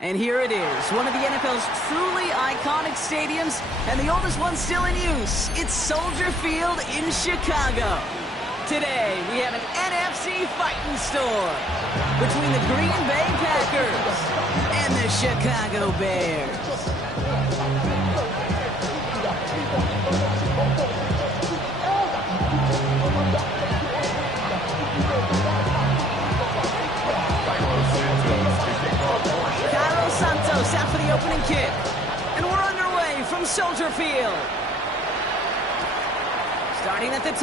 And here it is, one of the NFL's truly iconic stadiums, and the oldest one still in use. It's Soldier Field in Chicago. Today, we have an NFC fighting store between the Green Bay Packers and the Chicago Bears. Out for the opening kick, and we're underway from Soldier Field. Starting at the 10.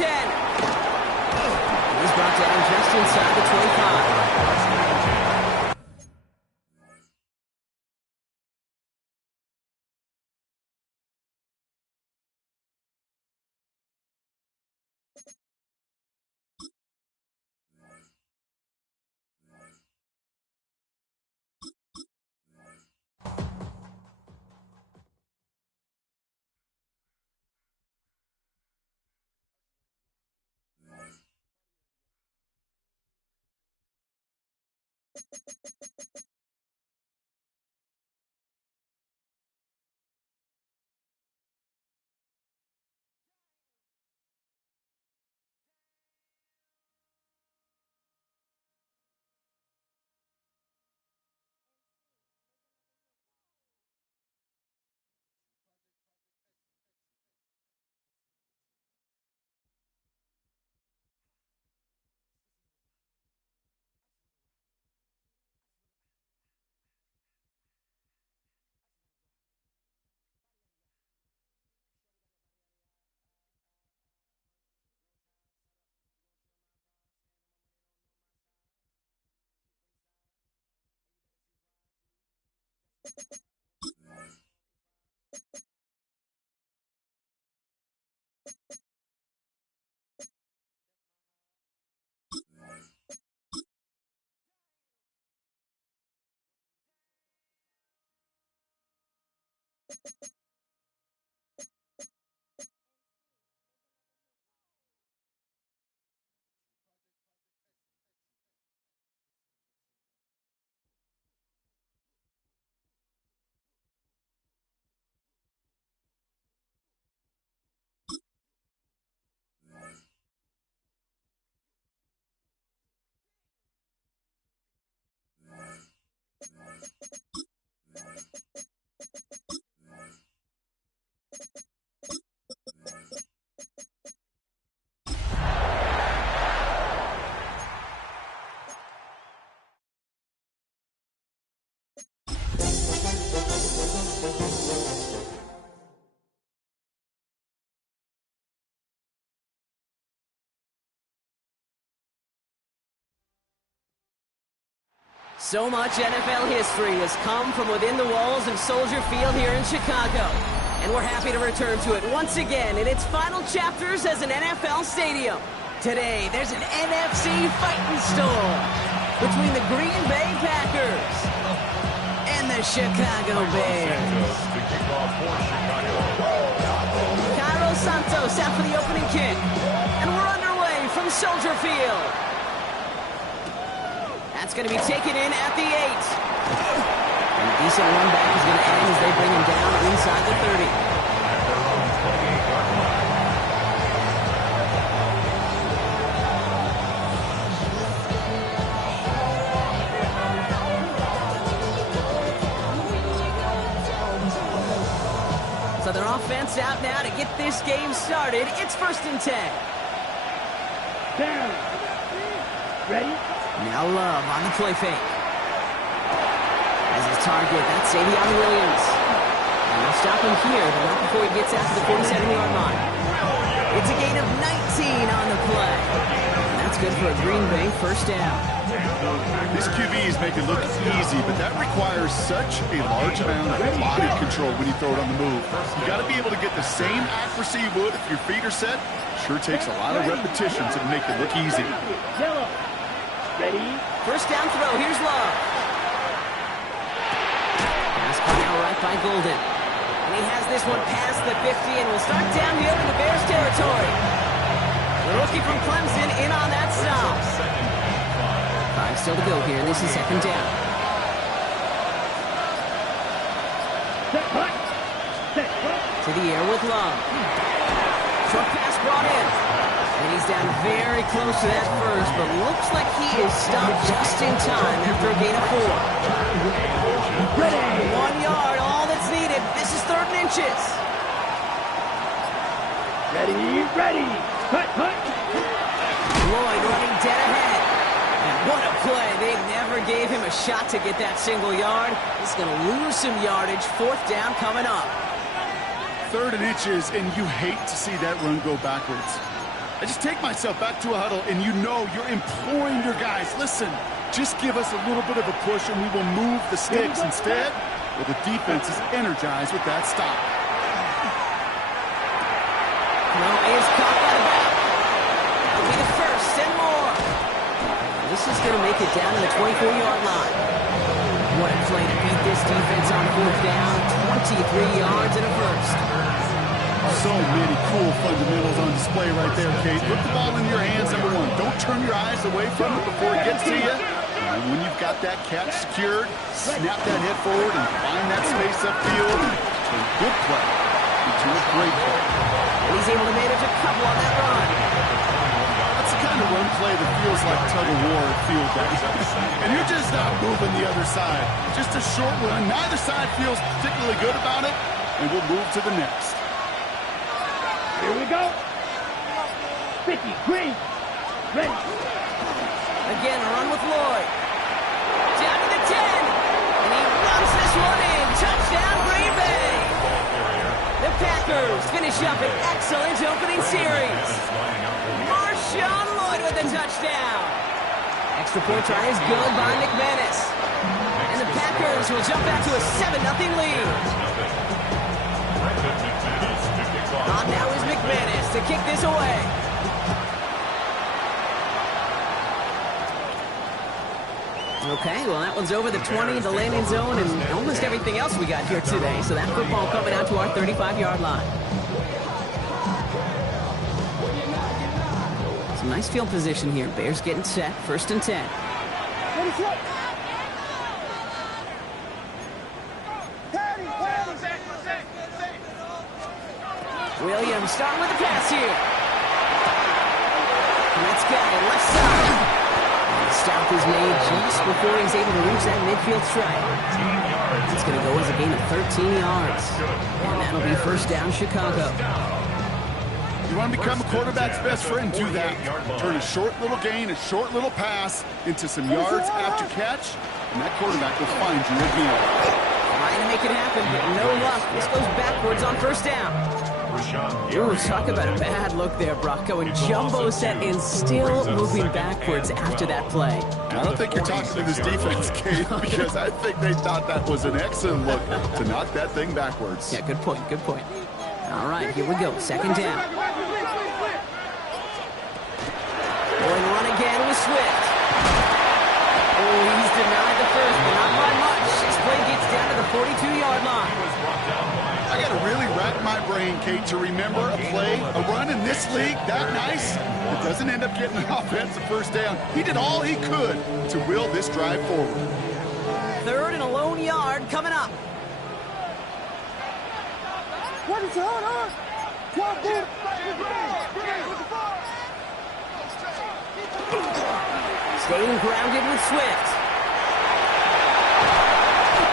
He's brought down just inside the 25. So much NFL history has come from within the walls of Soldier Field here in Chicago. And we're happy to return to it once again in its final chapters as an NFL stadium. Today, there's an NFC fighting store between the Green Bay Packers and the Chicago Bears. Cairo Santos out for the opening kick. And we're underway from Soldier Field. That's going to be taken in at the 8. And a decent run back is going to end as they bring him down inside the 30. So their offense out now to get this game started. It's 1st and 10. Down. Ready? Now Love on the play fake. As his target, that's Savion Williams. And they'll stop him here, but not before he gets out to the 47-yard line. It's a gain of 19 on the play. And that's good for a Green Bay first down. These QBs make it look easy, but that requires such a large amount of body control when you throw it on the move. You got to be able to get the same accuracy you would if your feet are set. Sure takes a lot of repetitions to make it look easy. Yellow. Ready? First down throw. Here's Love. Pass caught out right by Golden. And he has this one past the 50 and will start downhill in the Bears territory. The rookie from Clemson in on that stop. 5 still to go here. This is 2nd down. the air with Love. Short pass brought in. And he's down very close to that first, but looks like he is stopped just in time after a gain of 4. Ready. 1 yard, all that's needed. This is 3rd and inches. Ready, ready. Cut. Lloyd running dead ahead. And what a play. They never gave him a shot to get that single yard. He's going to lose some yardage. 4th down coming up. 3rd and inches, and you hate to see that run go backwards. I just take myself back to a huddle, and you know you're imploring your guys, listen, just give us a little bit of a push, and we will move the sticks. Instead, well, the defense is energized with that stop. No, is caught by the back. That'll be the 1st and more. This is going to make it down to the 24-yard line. What a play to beat this defense on 4th down. 23 yards and a 1st. So many cool fundamentals on display right there, Kate. Put the ball in your hands, number 1. Don't turn your eyes away from it before it gets to you. And when you've got that catch secured, snap that head forward and find that space upfield. A good play into a great play. And he's able to manage a couple on that run. That's the kind of run play that feels like tug-of-war at field days. And you're just not moving the other side. Just a short run. Neither side feels particularly good about it. And we'll move to the next. Here we go. 50, green. Ready. Again, a run with Lloyd. Down to the 10. And he runs this one in. Touchdown, Green Bay. The Packers finish up an excellent opening series. Marshawn Lloyd with a touchdown. Extra point try is good by McManus. And the Packers will jump back to a 7-0 lead. On now is McManus to kick this away. Okay, well, that one's over the 20, the landing zone, and almost everything else we got here today. So that football coming out to our 35-yard line. Some nice field position here. Bears getting set. 1st and 10. Williams starting with the pass here. Let's go, left side. And the stop is made just before he's able to reach that midfield strike. It's going to go as a gain of 13 yards. And that'll be 1st down, Chicago. You want to become a quarterback's best friend, do that. Turn a short little gain, a short little pass into some yards after catch, and that quarterback will find you again. Trying to make it happen, but no luck. This goes backwards on 1st down. Ooh, talk about a bad look there, Brock. Going jumbo set and still moving backwards after that play. I don't think you're talking to this defense, Kate, because I think they thought that was an excellent look to knock that thing backwards. Yeah, good point, good point. All right, here we go. 2nd down. Going to run again with Swift. Oh, he's denied the 1st, but not by much. This play gets down to the 42-yard line. I got to really rack my brain, Kate, to remember a play, a run in this league that nice. It doesn't end up getting an offensive 1st down. He did all he could to will this drive forward. 3rd and a lone yard coming up. What is on? Staying grounded with Swift.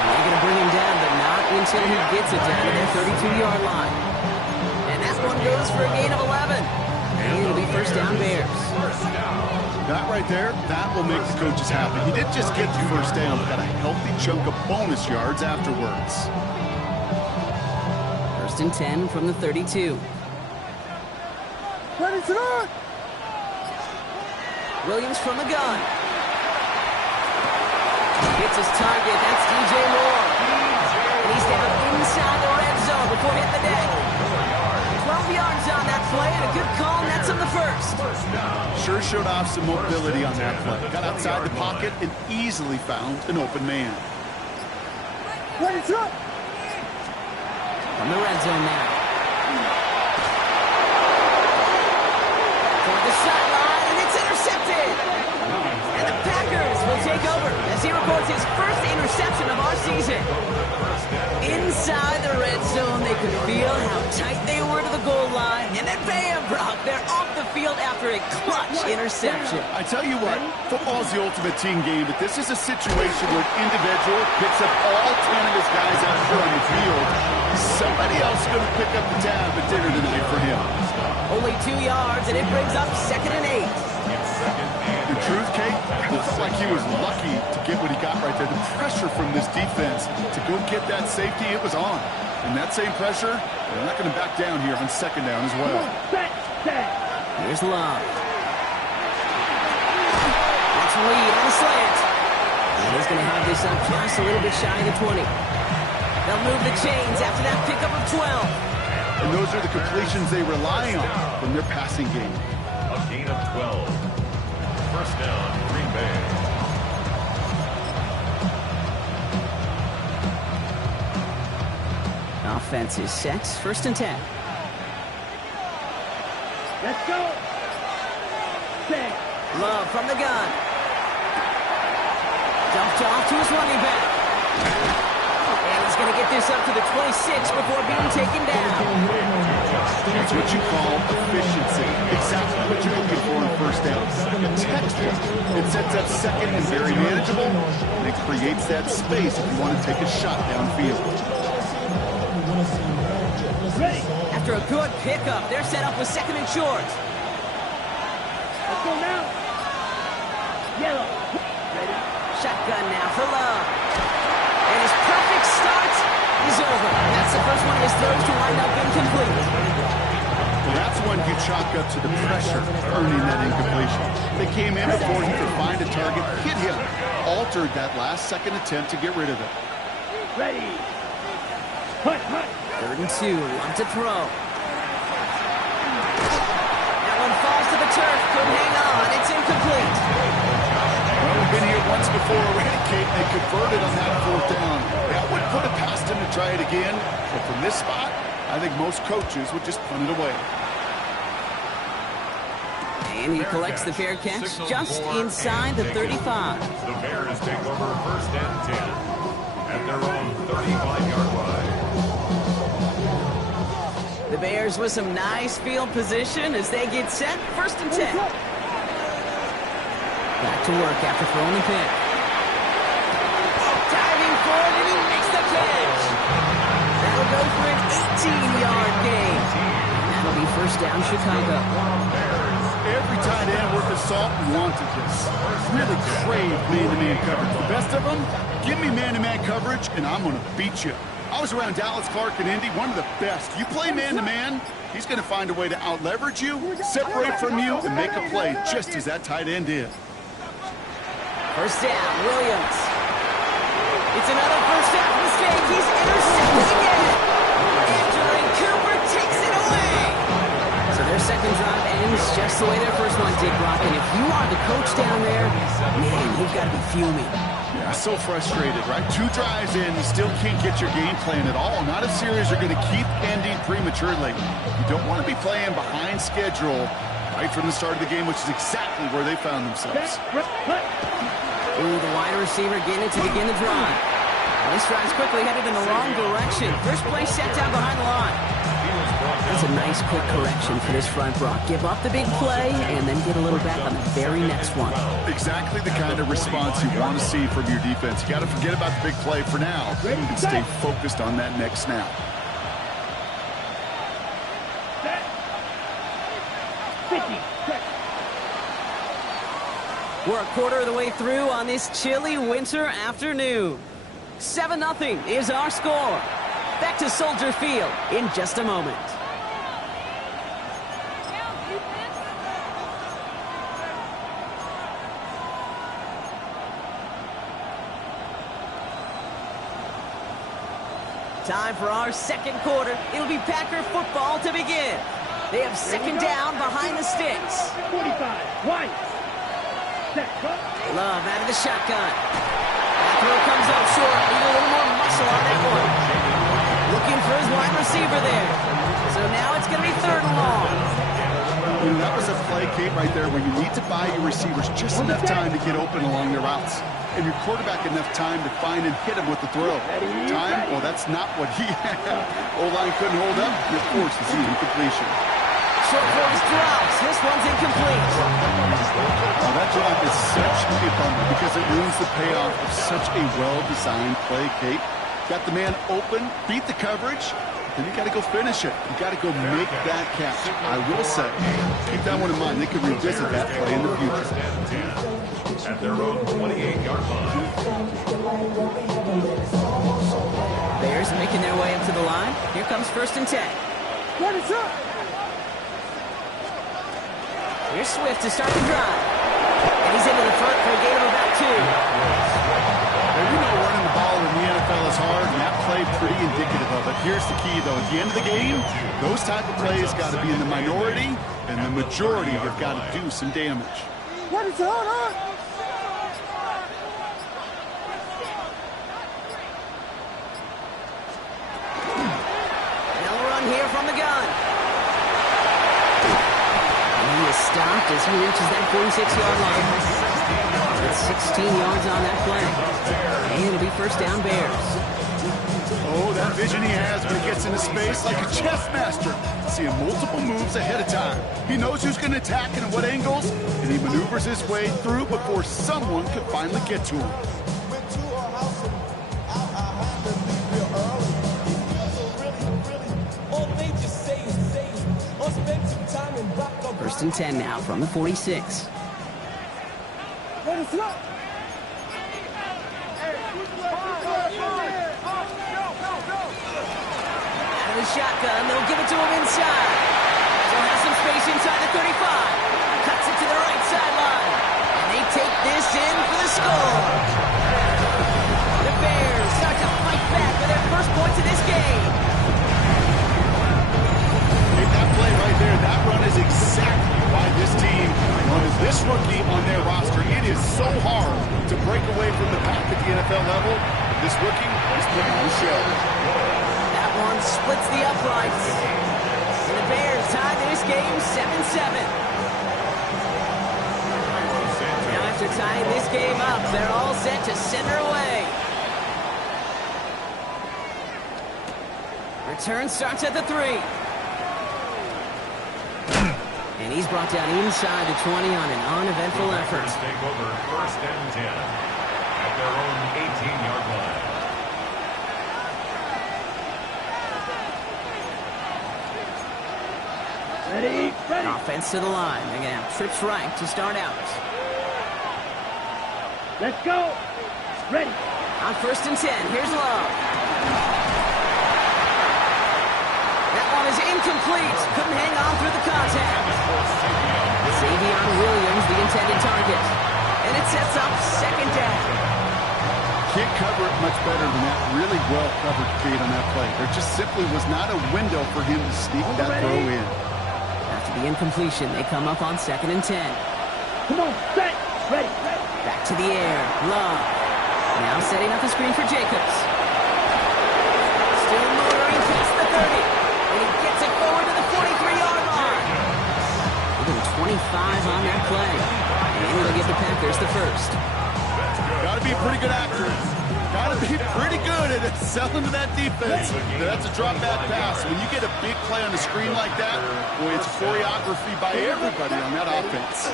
They're going to bring him down, but not until he gets it down to their 32-yard line. And that one goes for a gain of 11. And it'll be 1st down, Bears. That right there, that will make the coaches happy. He didn't just get the 1st down, but got a healthy chunk of bonus yards afterwards. 1st and 10 from the 32. Ready to run. Williams from the gun. Hits his target. That's DJ Moore. And he's down inside the red zone before hitting the deck. 12 yards on that play and a good call, and that's on the 1st. Sure showed off some mobility on that play. Got outside the pocket and easily found an open man. Ready to run. From the red zone now. For the sideline, and it's intercepted. And the Packers will take over as he records his 1st interception of our season. Inside the red zone, they could feel how a clutch interception. I tell you what, football's the ultimate team game, but this is a situation where an individual picks up all 10 of his guys out here on the field. Somebody else is going to pick up the tab at dinner tonight for him. Only 2 yards, and it brings up 2nd and 8. The truth, Kate, it felt like he was lucky to get what he got right there. The pressure from this defense to go get that safety, it was on. And that same pressure, they're not going to back down here on 2nd down as well. Here's Love. That's Reed on the slant. And he's going to have this up just a little bit shy of the 20. They'll move the chains after that pickup of 12. And those are the completions they rely on from their passing game. A gain of 12. 1st down, Green Bay. Offense is set. 1st and 10. Let's go. Set. Love from the gun. Dumped off to his running back. And he's going to get this up to the 26 before being taken down. That's what you call efficiency. Exactly what you're looking for in 1st down. Textbook. It sets up 2nd and very manageable, and it creates that space if you want to take a shot downfield. Ready. After a good pickup, they're set up with 2nd and short. Let's go now. Yellow. Ready. Shotgun now for Love. And his perfect start is over. That's the first one of his throws to wind up incomplete. Well, that's one you chalk up to the pressure earning that incompletion. They came in before he could find a target, hit him, altered that last 2nd attempt to get rid of it. Ready. Hunt. 3rd and 2. Love to throw. That one falls to the turf. Couldn't hang on. It's incomplete. Well, we've been here once before already, Kate. They converted on that 4th down. That would put it past him to try it again. But from this spot, I think most coaches would just punt it away. And he collects the fair catch just inside the 35. The Bears take over 1st and 10 at their own 35-yard line. The Bears with some nice field position as they get set. 1st and 10. Back to work after throwing the pick. Diving forward, and he makes the catch. That'll go for an 18-yard gain. And that'll be 1st down, Chicago. Every tight end worth his salt wanted this. Really crave man-to-man coverage. The best of them, give me man-to-man coverage, and I'm going to beat you. I was around Dallas Clark and Indy, one of the best. You play man-to-man, he's going to find a way to out-leverage you, separate from you, and make a play just as that tight end did. 1st down, Williams. It's another 1st half mistake. He's intercepted again. And Cooper takes it away. So their 2nd drive ends just the way their 1st one did, Brock. And if you are the coach down there, man, you've got to be fuming. Yeah, so frustrated, right? 2 drives in, you still can't get your game plan at all. Not a series you're going to keep ending prematurely. You don't want to be playing behind schedule right from the start of the game, which is exactly where they found themselves. Ooh, the wide receiver getting it to begin the drive. Well, this drive's quickly headed in the wrong direction. First play set down behind the line. That's a nice quick correction for this front, Brock. Give up the big play and then get a little back on the very next one. Exactly the kind of response you want to see from your defense. You got to forget about the big play for now and stay focused on that next snap. We're a quarter of the way through on this chilly winter afternoon. 7-0 is our score. Back to Soldier Field in just a moment. Time for our 2nd quarter. It'll be Packer football to begin. They have 2nd down behind the sticks. 45, wide. Love out of the shotgun. That throw comes up short. Need a little more muscle on that one. Looking for his wide receiver there. So now it's going to be 3rd and long. You know, that was a play, Kate, right there where you need to buy your receivers just enough time to get open along their routes. And your quarterback enough time to find and hit him with the throw. Time? Well, that's not what he had. O-line couldn't hold up. You're forced to see incompletion. short force drops. This one's incomplete. Well, that drop is such a bummer because it ruins the payoff of such a well-designed play, Kate. Got the man open, beat the coverage, then you got to go finish it. You got to go make that catch. I will say, keep that one in mind. They could revisit that play in the future. At their own 28-yard line. Bears making their way up to the line. Here comes 1st and 10. What is up? Here's Swift to start the drive. And he's into the front for a gain of about 2. Now, you know running the ball in the NFL is hard, and that play pretty indicative of it. Here's the key, though. At the end of the game, those type of plays got to be in the minority, and the majority have got to do some damage. What is going on? Here from the gun. And he is stopped as he reaches that 46-yard line. That's 16 yards on that play. And it'll be 1st down Bears. Oh, that vision he has when he gets into space like a chess master. Seeing multiple moves ahead of time. He knows who's going to attack and at what angles, and he maneuvers his way through before someone can finally get to him. 1st and 10 now from the 46. What is up? Out of the shotgun, they'll give it to him inside. Still has some space inside the 35. Cuts it to the right sideline. And they take this in for the score. The Bears start to fight back for their first points of this game. That play right there, that run is exactly why this team wanted this rookie on their roster. It is so hard to break away from the pack at the NFL level. This rookie is putting on the show. That one splits the uprights. And the Bears tie this game 7-7. Now after tying this game up, they're all set to send her away. Return starts at the 3. And he's brought down inside the 20 on an uneventful effort. Take over 1st and 10 at their own 18-yard line. Ready, ready. Offense to the line. They're going to have trips right to start out. Let's go. Ready. On 1st and 10, here's Love. That one is incomplete. Couldn't hang on through the contact. Savion Williams, the intended target. And it sets up 2nd down. Can't cover it much better than that. Really well covered Kate on that play. There just simply was not a window for him to sneak that throw in. After the incompletion, they come up on 2nd and 10. Come on, set. Ready, ready. Back to the air. Love. Now setting up the screen for Jacobs. Still motoring past the 30. And he gets it forward to the 43-yard line. Even 25 on that play. And it'll give the Panthers the first. Got to be a pretty good actor. Got to be pretty good at selling to that defense. That's a drop back pass. When you get a big play on the screen like that, boy, it's choreography by everybody on that offense.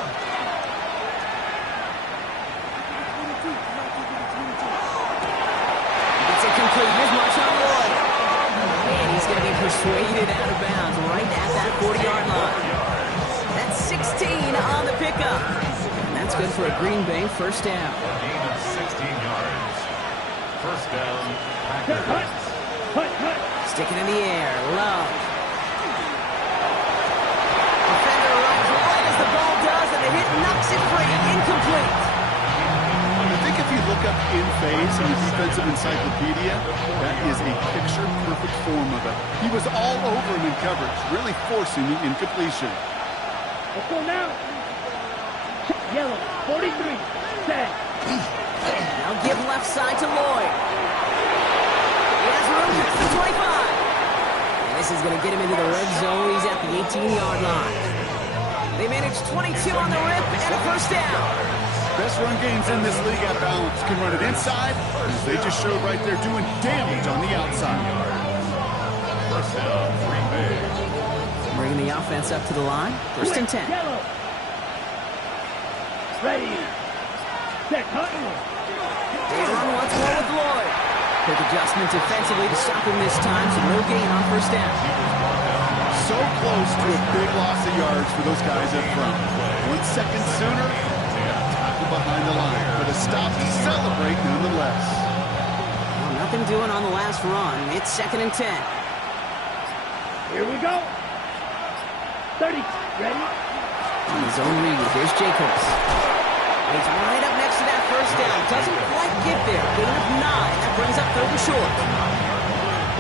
It's incomplete. Here's Marshawn Lloyd. And he's going to be persuaded out of bounds right at that 40-yard line. That's 16 on the pickup. And that's good for a Green Bay 1st down. Gain of 16 yards. 1st down, Hut, Packers. hut, hut. Stick it in the air. Love. Defender runs right as the ball does, and the hit knocks it free. Incomplete. I think if you look up in phase in the defensive encyclopedia, that is a picture-perfect form of it. He was all over him in coverage, really forcing the incompletion. Let's go now. Yellow, 43, set. Now give left side to Lloyd. He has room past the 25. And this is going to get him into the red zone. He's at the 18-yard line. They managed 22 on the rip and a 1st down. Best run games in this league at balance. Can run it inside, as they just showed right there, doing damage on the outside. 1st down, Green Bay. Bringing the offense up to the line. First and 10. Yellow. Ready. Set. Hut. They run once more with Lloyd. Quick adjustment defensively to stop him this time, so no gain on first down. So close to a big loss of yards for those guys up front. 1 second sooner, tackle behind the line. But a stop to celebrate nonetheless. Well, nothing doing on the last run. It's second and 10. Here we go. 30. Ready? On his own read, here's Jacobs. He's right up next to that first down. Doesn't quite get there. Gain of 9. That brings up third and short.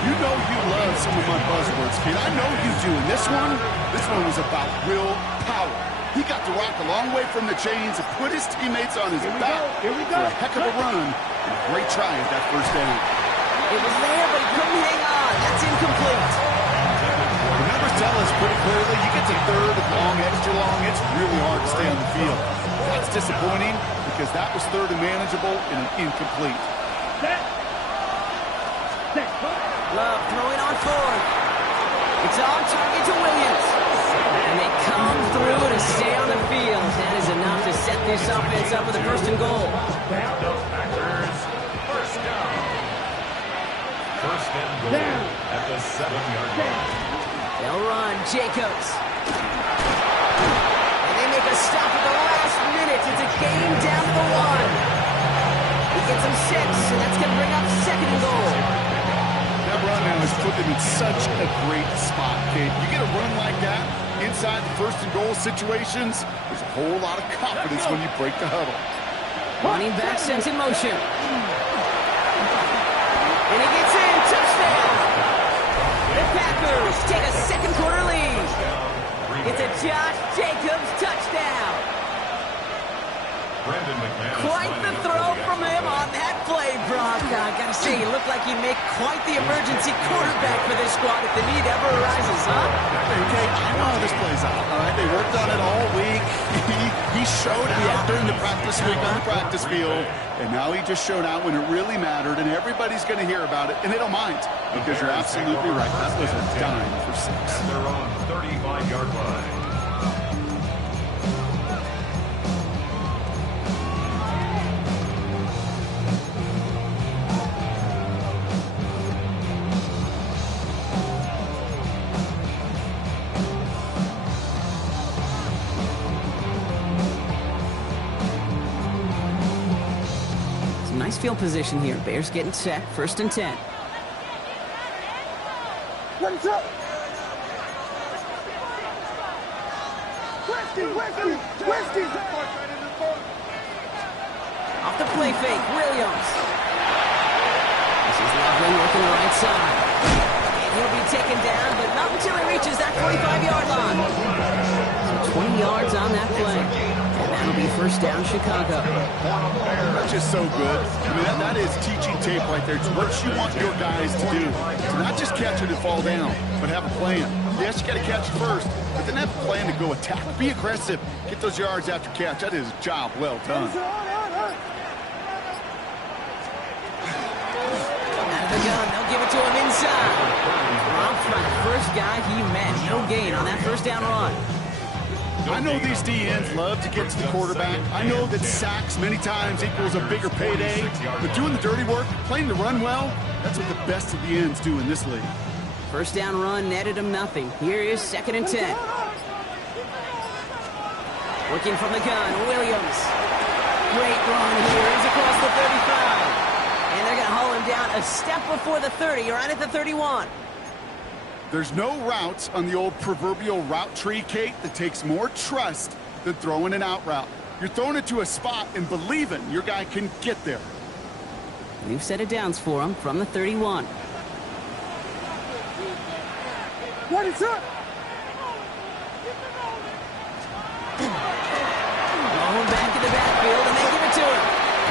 You know you love some of my buzzwords, kid. I know you do. And this one was about real power. He got to rock a long way from the chains and put his teammates on his back. Here we go. For a heck of a run and a great try at that first down. It was there, but he couldn't hang on. That's incomplete. The numbers tell us pretty clearly, you get to third and long, extra long, it's really hard to stay on the field. That's disappointing because that was third and manageable and an incomplete. Set. Set. Love throwing on fourth. It's on target to Williams. And they come through to stay on the field. That is enough to set this offense up with a first and goal. Packers, first down. First and goal at the 7-yard line. They'll run. Jacobs. And they make a stop at the last minute. It's a game down to the 1. He gets him 6, and that's going to bring up second and goal. That run now has put them in such a great spot, Kate. You get a run like that inside the first and goal situations, there's a whole lot of confidence when you break the huddle. Running back sends in motion. And he gets in. Touchdown. The Packers take a second quarter lead. It's a Josh Jacobs touchdown. Quite the throw from him on that play, Brock. I gotta say, he looked like he'd make quite the emergency quarterback for this squad if the need ever arises, huh? Okay, I know how this plays out, all right? They worked on it all week. He showed out during the practice week on the practice field, and now he just showed out when it really mattered, and everybody's going to hear about it, and they don't mind, because you're absolutely right. That was a dime for 6. They're on 35-yard line. Nice field position here. Bears getting set. First and 10. What's up? Westy! Off the play fake. Williams. This is Lovely working the right side. And he'll be taken down, but not until he reaches that 45-yard line. So 20 yards on that play. And that'll be first down, Chicago. That's just so good. I mean, that is teaching tape right there. It's what you want your guys to do. To not just catch it and fall down, but have a plan. Yes, you got to catch it first, but then have a plan to go attack. Be aggressive. Get those yards after catch. That is a job well done. Out of the gun, they'll give it to him inside. From front, first guy he met. No gain on that first down run. I know these DNs love to get to the quarterback. I know that sacks many times equals a bigger payday. But doing the dirty work, playing the run well, that's what the best of the ends do in this league. First down run netted him nothing. Here is second and 10. Working from the gun, Williams. Great run here. He's across the 35. And they're going to haul him down a step before the 30, right at the 31. There's no routes on the old proverbial route tree, Kate, that takes more trust than throwing an out route. You're throwing it to a spot and believing your guy can get there. New set of downs for him from the 31. What is up? Going back in the backfield, and they give it to him.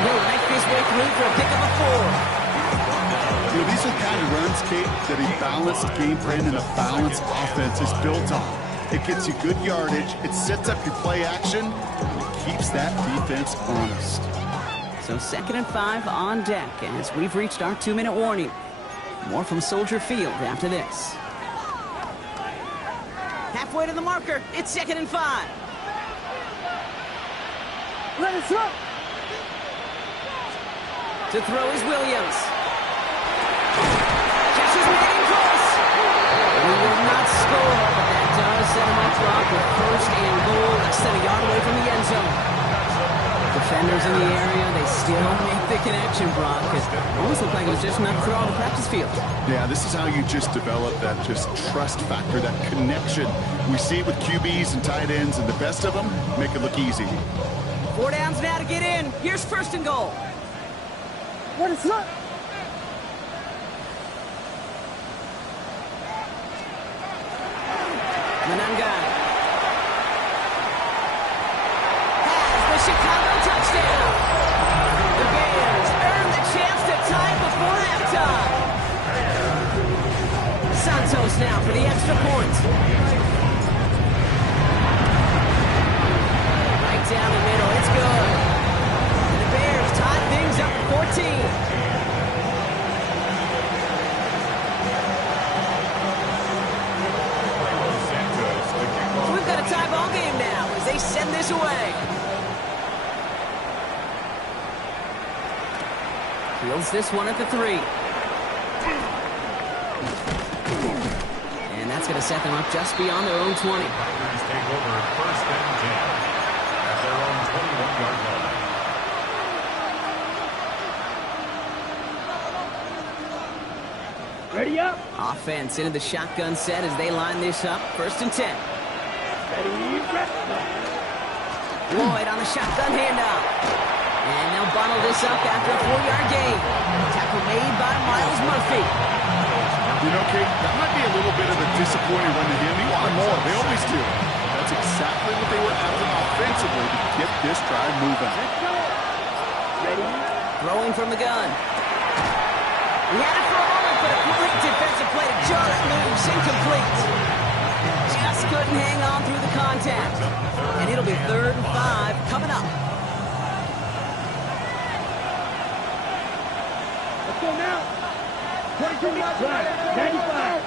He'll make his way through for a pickup of 4. You know, these are the kind of runs, Kate, that a balanced game plan and a balanced offense is built on. It gets you good yardage, it sets up your play action, and it keeps that defense honest. So second and 5 on deck as we've reached our 2-minute warning. More from Soldier Field after this. Halfway to the marker. It's 2nd and 5. Let it up. To throw is Williams. Catches Madden close. He will not score, but that does set him up Brock with 1st and goal, less than a yard away from the end zone. Defenders in the area, they still make the connection, Brock. It almost looked like it was just enough to throw on the practice field. Yeah, this is how you just develop that just trust factor, that connection. We see it with QBs and tight ends, and the best of them make it look easy. 4 downs now to get in. Here's 1st and goal. Let it up. Manangai has the Chicago touchdown. The Bears earn the chance to tie it before halftime. Santos now for the extra point. Right down the middle, it's good. And the Bears tie things up at 14. Got a tie ball game now as they send this away. Fields this one at the 3. And that's going to set them up just beyond their own 20. Packers take over 1st and 10 at their own 21-yard line. Ready up. Offense into the shotgun set as they line this up. 1st and 10. Lloyd on the shotgun handoff. And they'll bottle this up after a 4-yard gain. Tackle made by Miles Murphy. You know, Kate, that might be a little bit of a disappointing run to him. He wanted more. They always do. That's exactly what they were after offensively to get this drive moving. Throwing from the gun. He had it for a moment, but a quick defensive play to jar it loose. Incomplete. Just couldn't hang on through the contact. And it'll be 3rd and 5 coming up. Let's go now. 22 yards. 95.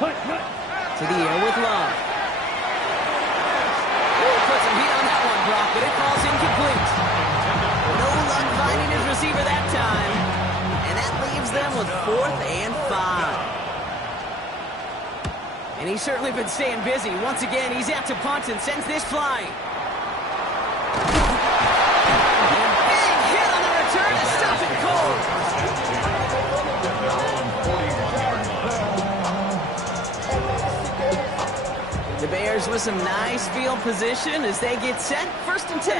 Hut. To the air with Love. Ooh, put some heat on that one, Brock, but it falls incomplete. No luck finding his receiver that time. And that leaves them with 4th and 5. And he's certainly been staying busy. Once again, he's out to punt and sends this flying. And a big hit on the return to stop it cold. The Bears with some nice field position as they get set. 1st and 10.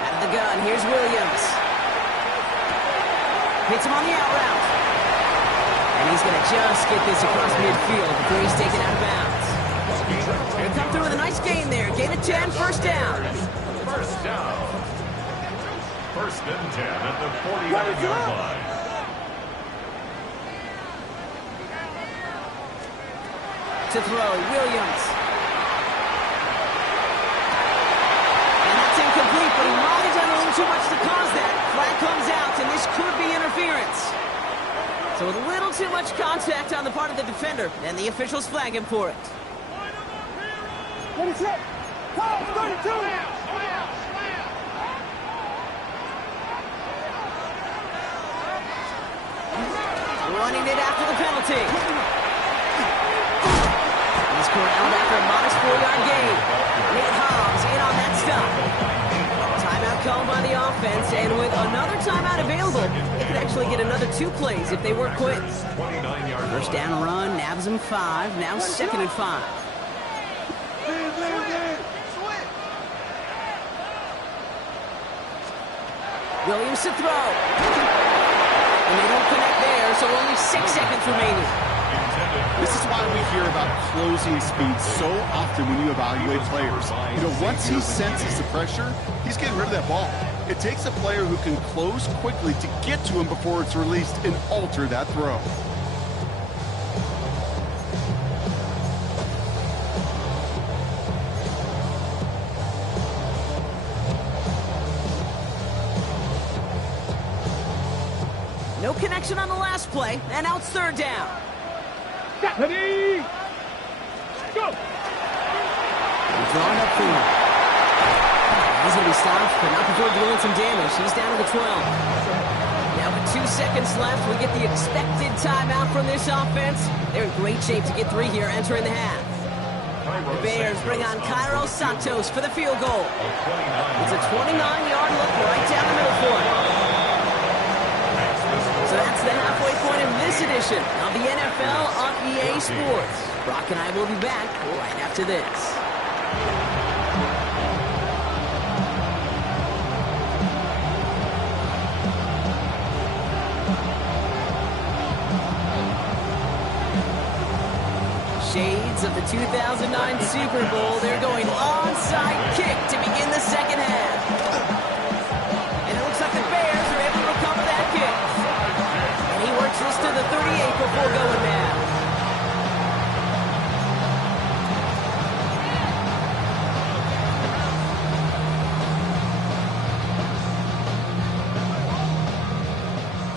Out of the gun, here's Williams. Hits him on the out route. And he's going to just get this across midfield before he's taken out of bounds. He'll come through with a nice gain there. Gain of 10, 1st down. 1st down. 1st and 10 at the 49-yard line. To throw, Williams. And that's incomplete, but he might have done a little too much to cause that. Flag comes out, and this could be interference. So a little too much contact on the part of the defender, and the officials flag him for it. Let it up. Call 32. Running it after the penalty. He's corralled after a modest 4-yard gain. Nate Hobbs in on that stop. Timeout called by the offense, and with another timeout available, they could actually get another 2 plays if they were quick. 1st down run, nabs him 5, now 2nd and 5. Williams to throw. And they don't connect there, so only 6 seconds remaining. This is why we hear about closing speed so often when you evaluate players. You know, once he senses the pressure, he's getting rid of that ball. It takes a player who can close quickly to get to him before it's released and alter that throw. No No connection on the last play, and now it's third down. Ready? Go! Drawn up field. He's going to be stopped, but not before doing some damage. He's down to the 12. Now with 2 seconds left, we get the expected timeout from this offense. They're in great shape to get 3 here entering the half. The Bears bring on Cairo Santos for the field goal. It's a 29-yard look right down the middle for him. So that's the halfway point of this edition of the NFL on EA Sports. Brock and I will be back right after this. Shades of the 2009 Super Bowl. They're going onside kick to begin the second half. And it looks like the Bears are able to recover that kick. And he works this to the 38 before going down.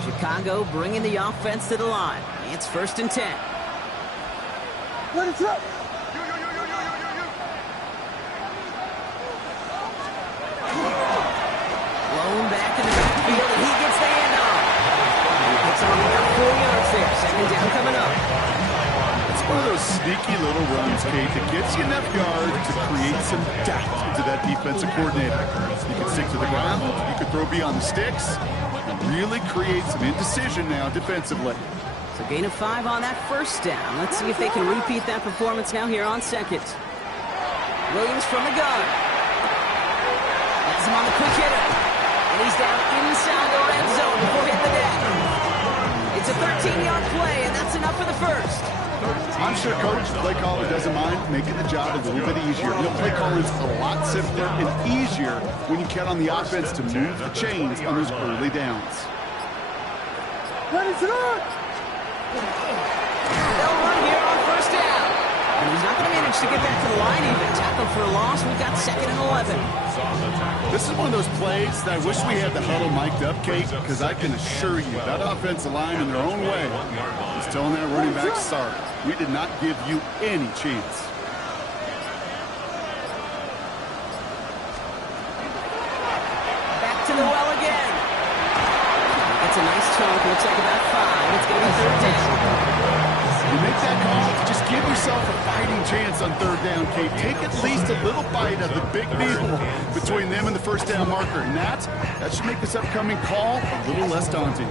Chicago bringing the offense to the line. It's 1st and 10. Let it drop. Blown back in the backfield, and he gets the handoff. He picks up about 4 yards there. Second down coming up. It's one of those sneaky little runs, Kate, that gets you enough yards to create some doubt into that defensive coordinator. You can stick to the ground. You can throw beyond the sticks. Really create some indecision now defensively. So gain of 5 on that first down. Let's see if they can repeat that performance now here on second. Williams from the gun. That's him on the quick hitter. And he's down inside the red zone before hitting the deck. It's a 13-yard play, and that's enough for the first. I'm sure Coach, the play caller, doesn't mind making the job a little bit easier. Play calling's a lot simpler and easier when you count on the offense to move the chains on those early downs. Let it drop. They'll run here on first down. And he's not going to manage to get back to the line even. Tackle for a loss. We've got 2nd and 11. This is one of those plays that I wish we had the huddle mic'd up, Kate, because I can assure you that offensive line in their own way is telling that running back, sorry, we did not give you any chance. Back to the well again. It's a nice chunk. Looks like about 5. It's going to be third down. You make that call, just give yourself a fighting chance on third down, Kate. Take at least a little bite of the big meal between them and the first down marker. And that should make this upcoming call a little less daunting.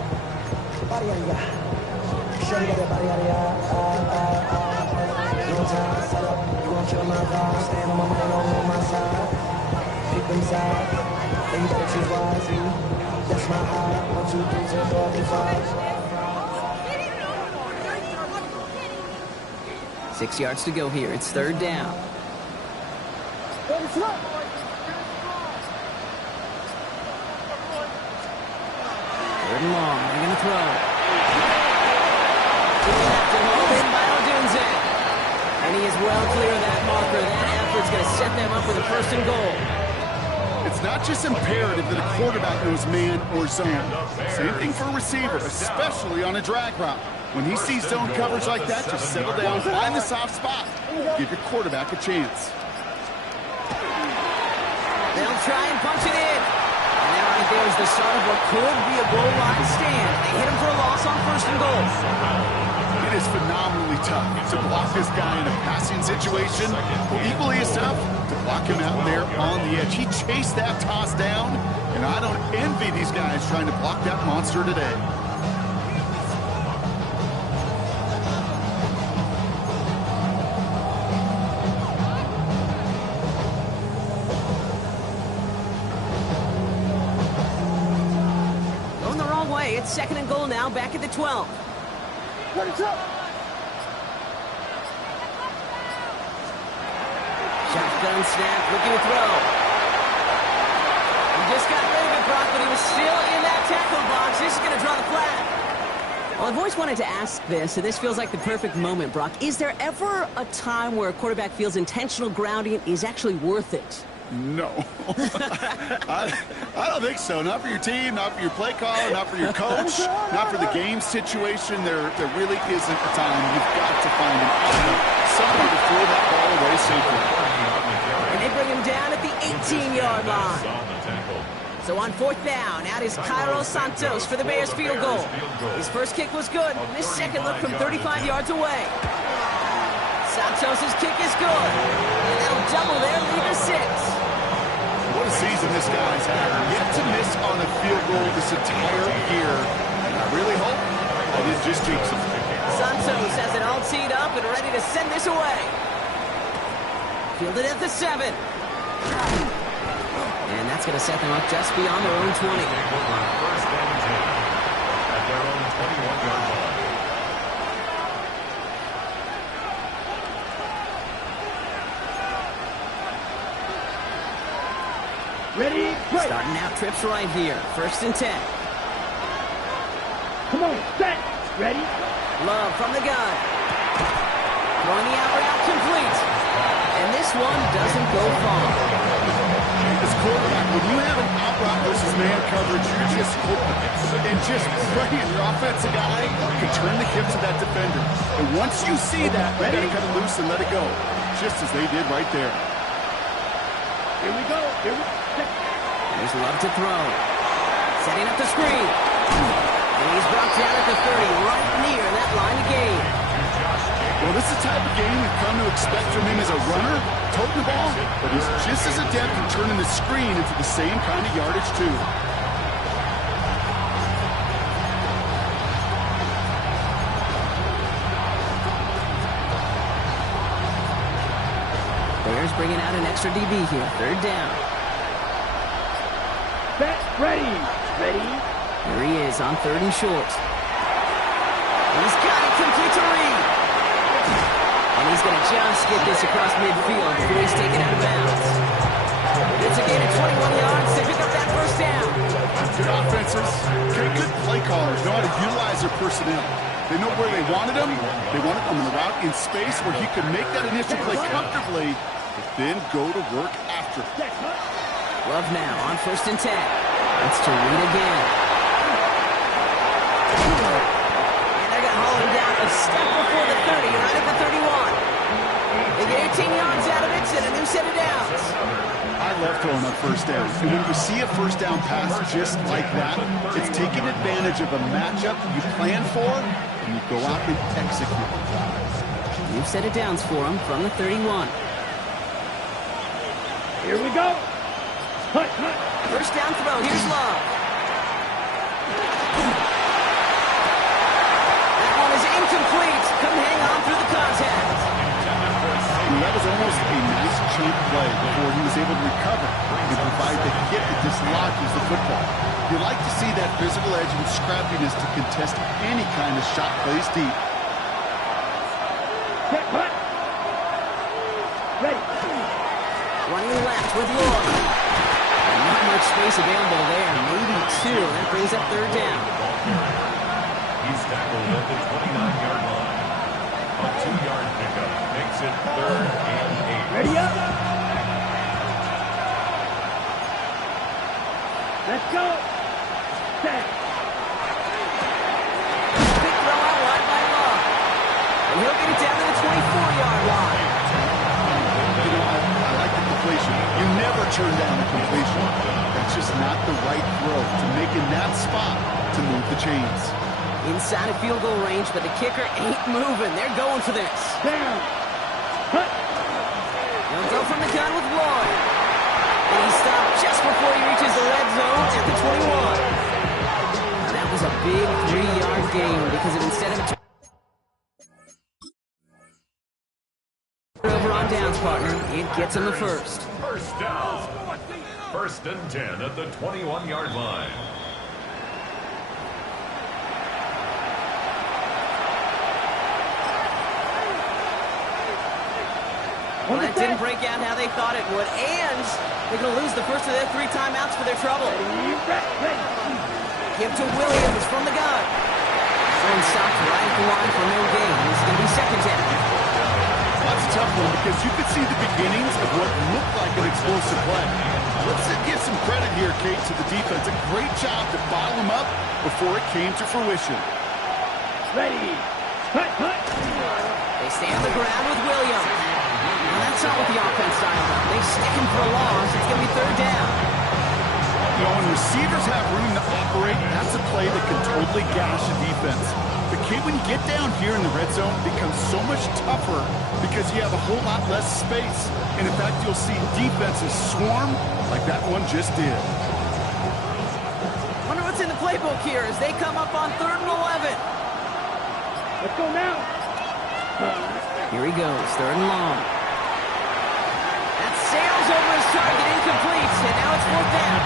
That's my high. 1, 2, 3, 4, 5. 6 yards to go here. It's third down. Let it drop. Third and long. They're going to throw. Left and home in by Odunze. And he is well clear of that marker. That effort's going to set them up with a 1st and goal. It's not just imperative that a quarterback knows man or zone. Same thing for a receiver, especially on a drag route. When he sees zone coverage like that, just settle down, find the soft spot. Give your quarterback a chance. They'll try and punch it in. And that right there is the start of what could be a goal line stand. They hit him for a loss on 1st and goal. It is phenomenally tough to block this guy in a passing situation. Equally as tough to block him out there on the edge. He chased that toss down, and I don't envy these guys trying to block that monster today. Going the wrong way. It's 2nd and goal now, back at the 12. Let it drop. Shotgun snap, looking to throw. He just got rid of it, Brock, but he was still in that tackle box. This is going to draw the flag. Well, I've always wanted to ask this, and this feels like the perfect moment, Brock. Is there ever a time where a quarterback feels intentional grounding is actually worth it? No. I don't think so. Not for your team, not for your play caller, not for your coach, not for the game situation. There really isn't a time. You've got to find an outlet, somebody to throw that ball away safely. And they bring him down at the 18-yard line. So on 4th down, out is Cairo Santos for the Bears field goal. His first kick was good, and his second look from 35 yards away. Santos' kick is good, and that'll double their lead to 6. What a season this guy's had. Yet to miss on a field goal this entire year. And I really hope I didn't just jinx him. Santos has it all teed up and ready to send this away. Fielded at the 7. And that's going to set them up just beyond their own 20. First and 10 at their own 21-yard line. Ready, break. Starting out trips right here. 1st and 10. Come on, set. Ready. Love from the gun. Throwing the out route complete. And this one doesn't go far. As quarterback, when you have an out route versus man coverage, you're just hoping and just praying your offensive guy can turn the hips of that defender. And once you see that, you got to cut it loose and let it go, just as they did right there. Here we go. Here we go. There's Love to throw. Setting up the screen. And he's brought down at the 30, right near that line of game. Well, this is the type of game we've come to expect from him as a runner, toting the ball, but he's just as adept in turning the screen into the same kind of yardage, too. Bears bringing out an extra DB here. 3rd down. Set. Ready. Ready. Here he is on 3rd and short. He's got it complete to Reed. And he's going to just get this across midfield before he's taken out of bounds. It's a gain of 21 yards to pick up that 1st down. Good offenses, good play callers know how to utilize their personnel. They know where they wanted him. They wanted him in the route in space where he could make that initial play comfortably, but then go to work after. Love now on 1st and 10. It's to Reed again. And they're going to haul him down a step before the 30, right at the 31. They get 18 yards out of it and a new set of downs. I love throwing on 1st down. And when you see a 1st down pass just like that, it's taking advantage of a matchup you plan for, and you go out and execute. New set of downs for him from the 31. Here we go. Hut, hut. 1st down throw. Here's Love. That one is incomplete. Couldn't hang on through the contact. And that was almost a nice chunk play before he was able to recover and provide the hit that dislodges the football. You like to see that physical edge and scrappiness to contest any kind of shot plays deep. Set. Hut. Ready. Running left with Lloyd. Not much space available there. Maybe 2. That brings up 3rd down. He's tackled at the 29-yard line. A 2-yard pickup makes it 3rd and 8. Ready up. Let's go. Set. Big throw out wide by Love. And he'll get it down to the 24-yard line. You know, I like the completion. You never turn down a completion. That's just not the right throw to make in that spot to move the chains. Inside of field goal range, but the kicker ain't moving. They're going for this. Down. Hut. He'll go from the gun with Lloyd. And he stopped just before he reaches the red zone at the 21. And that was a big 3-yard gain because instead of a over on downs, partner, it gets him the 1st. 1st down. 1st and 10 at the 21-yard line. Well, that didn't break out how they thought it would, and they're going to lose the first of their 3 timeouts for their trouble. Give to Williams from the gun. And stopped right at the line for no gain. This is going to be 2nd down. Lots of tough one because you could see the beginnings of what looked like an explosive play. Let's give some credit here, Kate, to the defense. A great job to bottle them up before it came to fruition. Ready. Hut, hut. They stay on the ground with Williams. Well, that's not what the offense styled up. They stand for a loss. It's going to be third down. You know, when receivers have room to operate, that's a play that can totally gash a defense. But, Kate, when you get down here in the red zone, it becomes so much tougher because you have a whole lot less space. And, in fact, you'll see defenses swarm like that one just did. Wonder what's in the playbook here as they come up on 3rd and 11. Let's go now. Here he goes, 3rd and long. That sails over his target, incomplete, and now it's 4th down.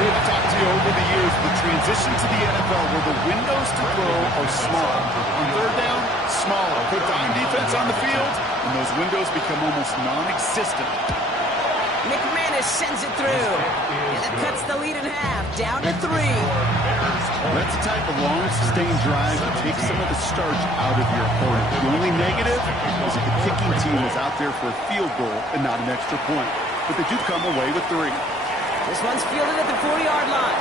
We've talked to you over the years, the transition to the NFL where the windows to throw are small. On 3rd down, smaller. Put dime defense on the field, and those windows become almost non-existent. McManus sends it through, and that cuts the lead in half, down to 3. That's the type of long, sustained drive that takes some of the starch out of your opponent. The only negative is that the kicking team is out there for a field goal and not an extra point. But they do come away with 3. This one's fielded at the 40-yard line.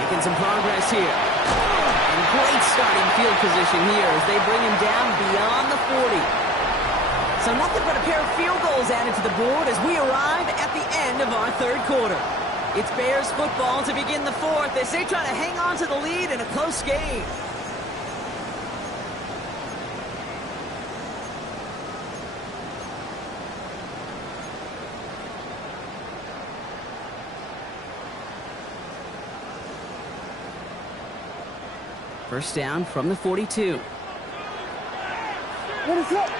Making some progress here. And great starting field position here as they bring him down beyond the 40. So nothing but a pair of field goals added to the board as we arrive at the end of our 3rd quarter. It's Bears football to begin the 4th as they try to hang on to the lead in a close game. First down from the 42. What is up?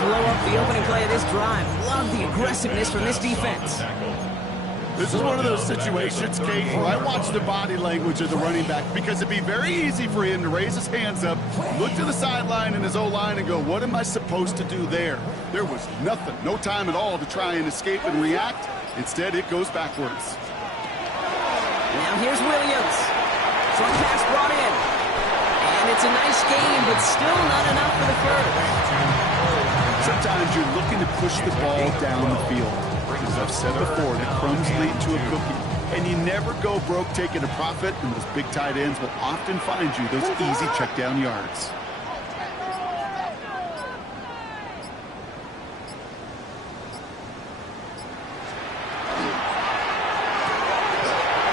Blow up the opening play of this drive. Love the aggressiveness from this defense. This is one of those situations, Kate, where I watch the body language of the running back because it'd be very easy for him to raise his hands up, look to the sideline in his O-line and go, what am I supposed to do there? There was nothing, no time at all to try and escape and react. Instead, it goes backwards. Now here's Williams. Short pass brought in. And it's a nice game, but still not enough for the first. Sometimes you're looking to push the ball down the field. As I've said before, the crumbs lead to a cookie. And you never go broke taking a profit, and those big tight ends will often find you those easy check down yards.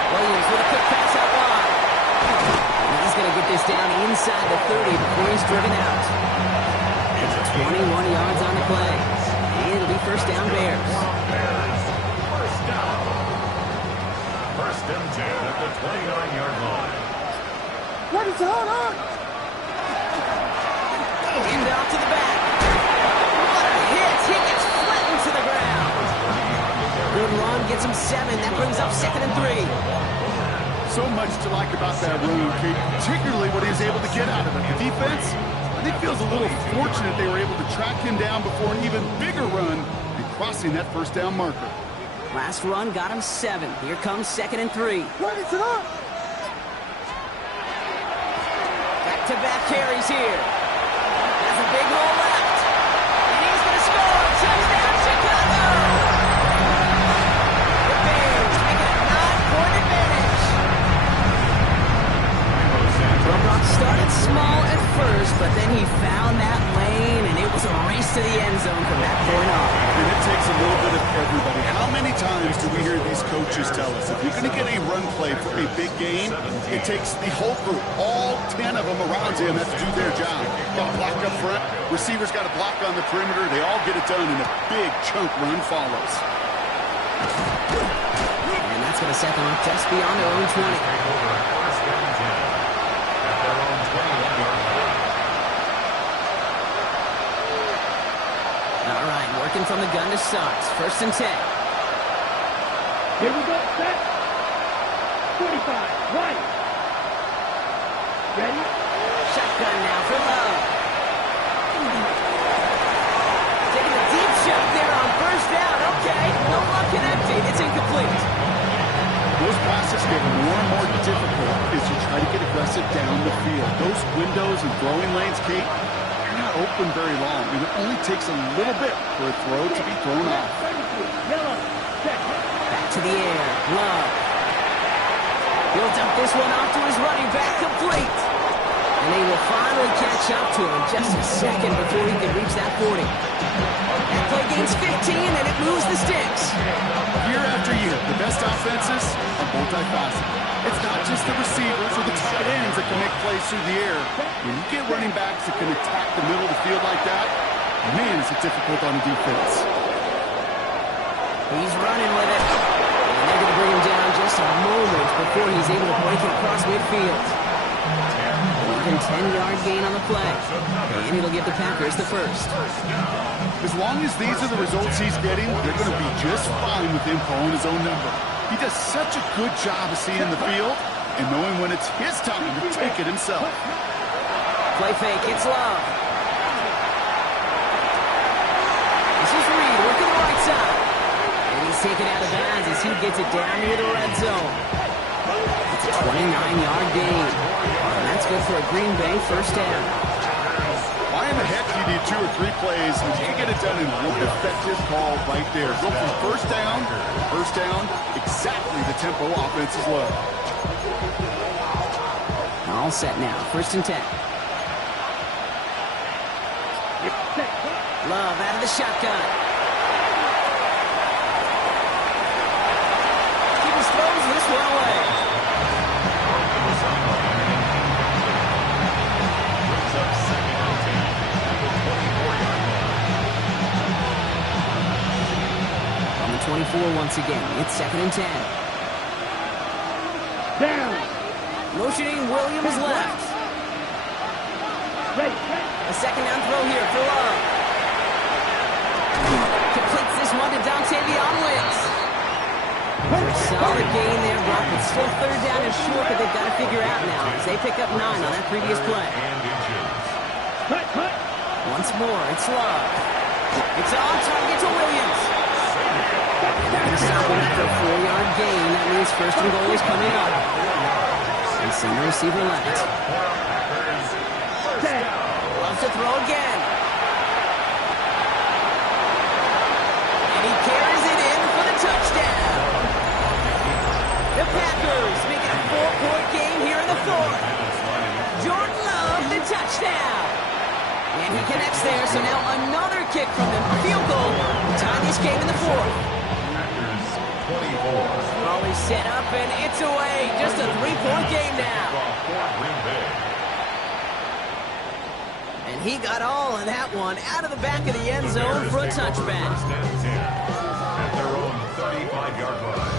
Williams with a quick pass out wide. And he's going to get this down inside the 30 before he's driven out. 21 yards on the play. And it'll be first down Bears. First and 10 at the 29-yard line. What is on? End off to the back. What a hit. He gets flattened to the ground. Good run. Gets him 7. That brings up 2nd and 3. So much to like about that run, Kate, particularly what he was able to get out of it. The defense, I think, feels a little fortunate they were able to track him down before an even bigger run and crossing that first down marker. Last run got him 7. Here comes 2nd and 3. What is it up? Back-to-back carries here. Has a big hole left. And he's going to score. Touchdown, Chicago! The Bears make it a 9-point advantage. Rock started small at first, but then he found that lane, and it was a race to the end zone from that point on. And it takes a little bit of everybody. How many times do we hear these coaches tell us, if you're going to get a run play for a big game, it takes the whole group, all 10 of them around him have to do their job. Got to block up front, receivers got to block on the perimeter, they all get it done, and a big chunk run follows. And that's going to set them up just beyond their own 20. Working from the gun to start. First and 10. Here we go. Set. 45. Right. Ready? Shotgun now for Love. Taking a deep shot there on first down. Okay. No luck connected. It's incomplete. Those passes get more and more difficult as you try to get aggressive down the field. Those windows and throwing lanes, Kate, they're not open very long, and it only takes a little bit for a throw to be thrown off. Back to the air. Love. He'll dump this one off to his running back, complete. And they will finally catch up to him just a second before he can reach that 40. That play gains 15, and it moves the sticks. Year after year, the best offenses are multifaceted. It's not just the receivers or the tight ends that can make plays through the air. When you get running backs that can attack the middle of the field like that, man, is it difficult on the defense. He's running with it. And they're going to bring him down just a moment before he's able to break it across midfield. Even 10-yard gain on the play. And it'll give the Packers the first. As long as these are the results he's getting, they're going to be just fine with him calling his own number. He does such a good job of seeing the field and knowing when it's his time to take it himself. Play fake, it's Love. This is Reed working the right side. And he's taken out of bounds as he gets it down near the red zone. It's a 29-yard gain. And that's good for a Green Bay first down. Why in the heck do you need 2 or 3 plays and you can get it done in one effective call right there? Go from first down, exactly the tempo offenses love. All set now, 1st and 10. Love out of the shotgun. He just throws this one away. On the 24 once again, it's 2nd and 10. Down. Motioning Williams left. A 2nd down throw here for Love. Completes this one to Dontavion Wicks. Solid gain there, Brock, but still 3rd down and short that they've got to figure out now as they pick up 9 on that previous play. Once more, it's Love. It's on target to Williams. They're going to stop him after a 4-yard gain. That means 1st and goal is coming up. And center receiver left. Loves to throw again. And he carries it in for the touchdown. The Packers make it a 4-point game here in the 4th. Jordan Love, the touchdown. And he connects there, so now another kick from him. A field goal to tie this game in the 4th. Raleigh set up, and it's away. Just a 3-point game now. And he got all of that one out of the back of the end zone for a touchback. At their own 35-yard line.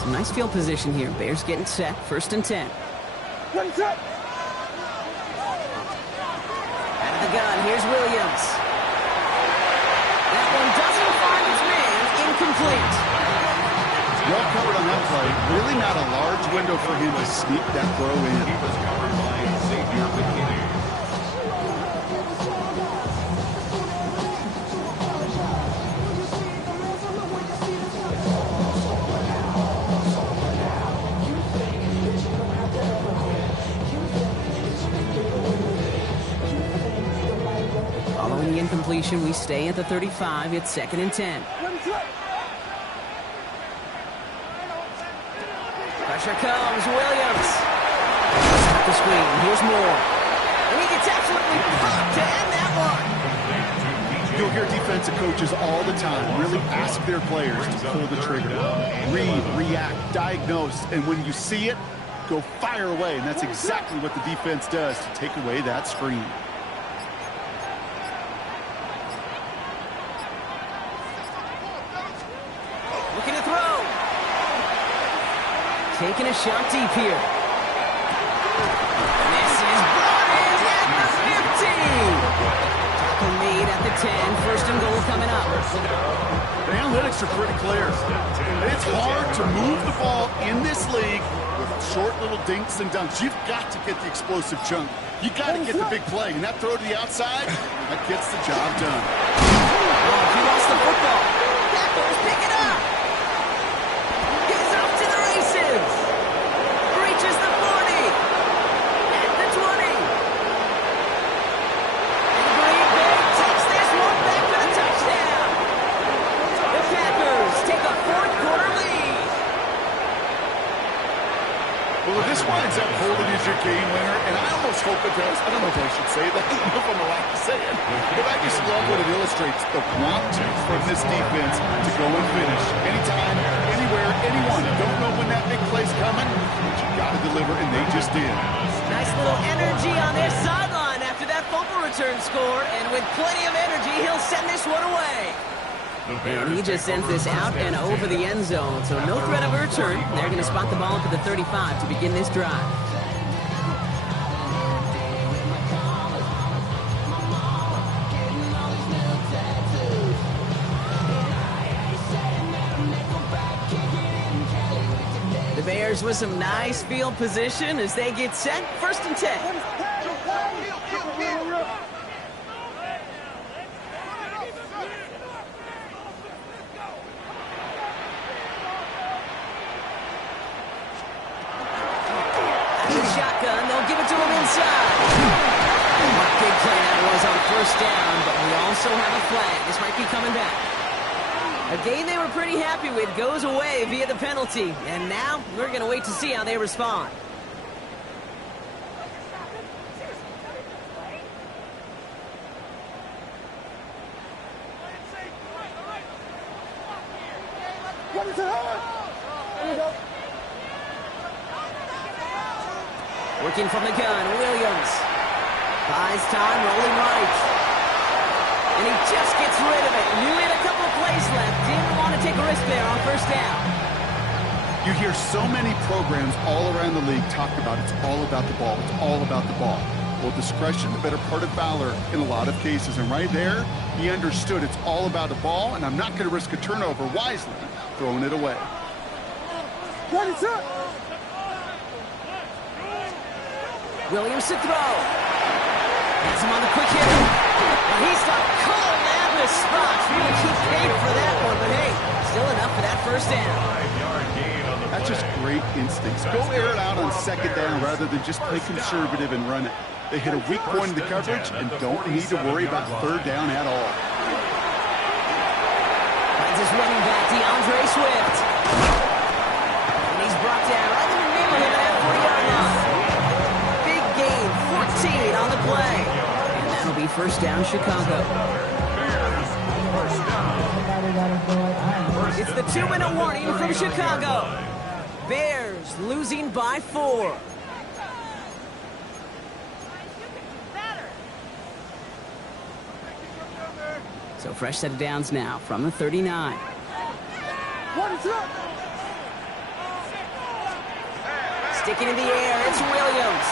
Some nice field position here. Bears getting set. 1st and 10. One set. Out of the gun, here's Williams. That one doesn't find its man. Incomplete. Well covered on that play. Really not a large window for him to sneak that throw in. He was covered by Xavier McKinney. Following the incompletion, we stay at the 35. It's 2nd and 10. Pressure comes, Williams. Off the screen, here's Moore. And he gets absolutely popped to end that one. You'll hear defensive coaches all the time really ask their players to pull the trigger. Read, react, diagnose, and when you see it, go fire away. And that's exactly what the defense does to take away that screen. Looking to throw. Taking a shot deep here. This is brought in at the 50. Tackle made at the 10. 1st and goal coming up. The analytics are pretty clear. It's hard to move the ball in this league with short little dinks and dunks. You've got to get the explosive chunk. You got to get the big play, and that throw to the outside, that gets the job done. Oh, he lost the football. Packers pick it up. He's off to the races. Reaches the 40. At the 20. And Green Bay takes this one back for the touchdown. The Packers take a fourth-quarter lead. Well, if this winds up holding as your game winner, and I almost hope it does. I don't know if I should say that. I don't know if I'm allowed to say it. But I just love what it illustrates, the want from this defense to go and finish. Anytime, anywhere, anyone. Don't know when that big play's coming, but you got to deliver, and they just did. Nice little energy on their sideline after that fumble return score, and with plenty of energy, he'll send this one away. And he just sends this out and over the end zone, so no threat of a return. They're going to spot the ball up at the 35 to begin this drive. The Bears with some nice field position as they get set. 1st and 10. Shotgun, they'll give it to him inside. What big play that was on 1st down, but we also have a flag. This might be coming back. A game they were pretty happy with goes away via the penalty, and now we're going to wait to see how they respond. What is it? There you go. Working from the gun, Williams. Buys time, rolling right. And he just gets rid of it. Knew he had a couple of plays left. Didn't want to take a risk there on 1st down. You hear so many programs all around the league talk about it's all about the ball. It's all about the ball. Well, discretion, the better part of valor in a lot of cases. And right there, he understood it's all about the ball, and I'm not going to risk a turnover wisely, throwing it away. What is it? Williams to throw. Has him on the quick hitter. And he's got cold at the spot. Really keep paid for that one, but hey, still enough for that 1st down. That's just great instincts. Go air it out on 2nd down rather than just play conservative and run it. They hit a weak point in the coverage and don't need to worry about 3rd down at all. Finds his running back, DeAndre Swift. And he's brought down right in the neighborhood of that 40-yard line. Big gain, 14 on the play. And that'll be 1st down, Chicago. It's the 2-minute warning from Chicago. Bears losing by 4. So fresh set of downs now from the 39. What is it? Sticking in the air, it's Williams.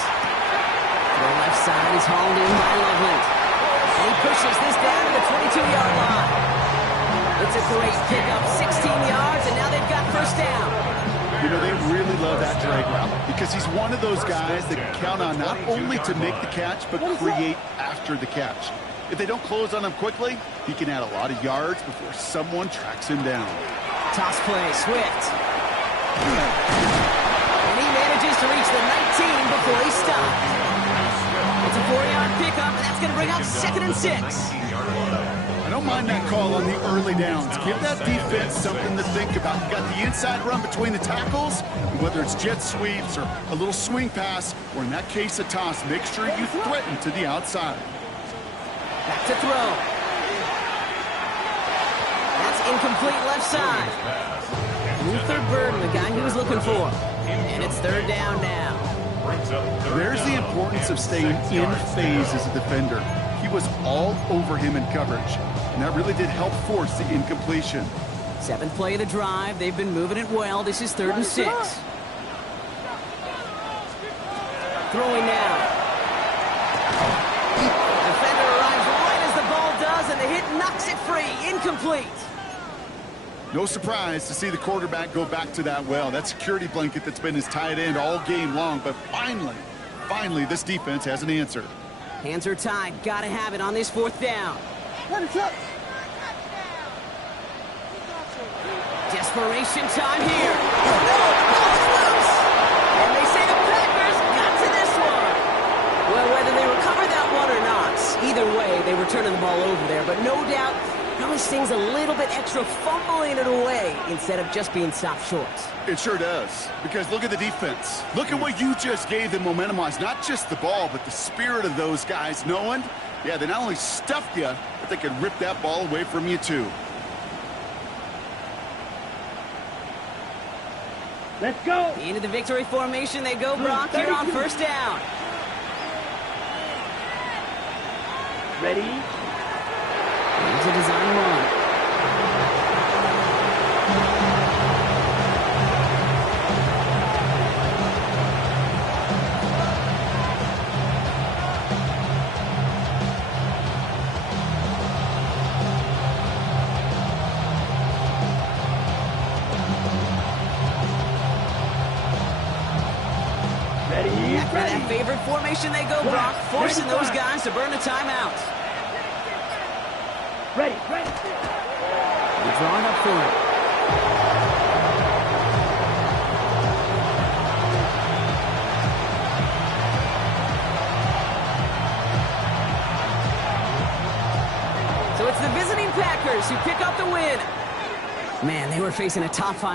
The left side is hauled in by Loveland. And he pushes this down to the 22-yard line. It's a great pickup, 16 yards, and now they've got 1st down. You know, they really love that drag route because he's one of those guys that can count on not only to make the catch, but create after the catch. If they don't close on him quickly, he can add a lot of yards before someone tracks him down. Toss play, Swift. And he manages to reach the 19 before he stopped. It's a 4-yard pickup, and that's going to bring up 2nd and 6. I don't mind that call on the early downs. Give that defense something to think about. You got the inside run between the tackles, whether it's jet sweeps or a little swing pass, or in that case, a toss. Make sure you threaten to the outside. Back to throw. That's incomplete left side. Luther Burden, the guy he was looking for. And it's 3rd down now. There's the importance of staying in phase as a defender. He was all over him in coverage, and that really did help force the incompletion. 7th play of the drive. They've been moving it well. This is 3rd and 6. Throwing now. Defender arrives right as the ball does, and the hit knocks it free. Incomplete. No surprise to see the quarterback go back to that well. That security blanket that's been his tight end all game long, but finally finally, this defense has an answer. Hands are tied. Gotta have it on this 4th down. Ready, set. Desperation time here. Oh, no! The ball is loose! And they say the Packers got to this one. Well, whether they recover that one or not, either way, they were turning the ball over there. But no doubt, probably stings a little bit extra fumbling it away instead of just being stopped short. It sure does, because look at the defense. Look at what you just gave them momentum-wise. Not just the ball, but the spirit of those guys knowing, yeah, they not only stuffed you, but they could rip that ball away from you, too. Let's go. Into the victory formation they go, Brock, here on 1st down. Ready. Into design one. After that favorite formation they go, Brock, forcing those guys to burn a timeout. Ready. They're drawing up for it. So it's the visiting Packers who pick up the win. Man, they were facing a top 5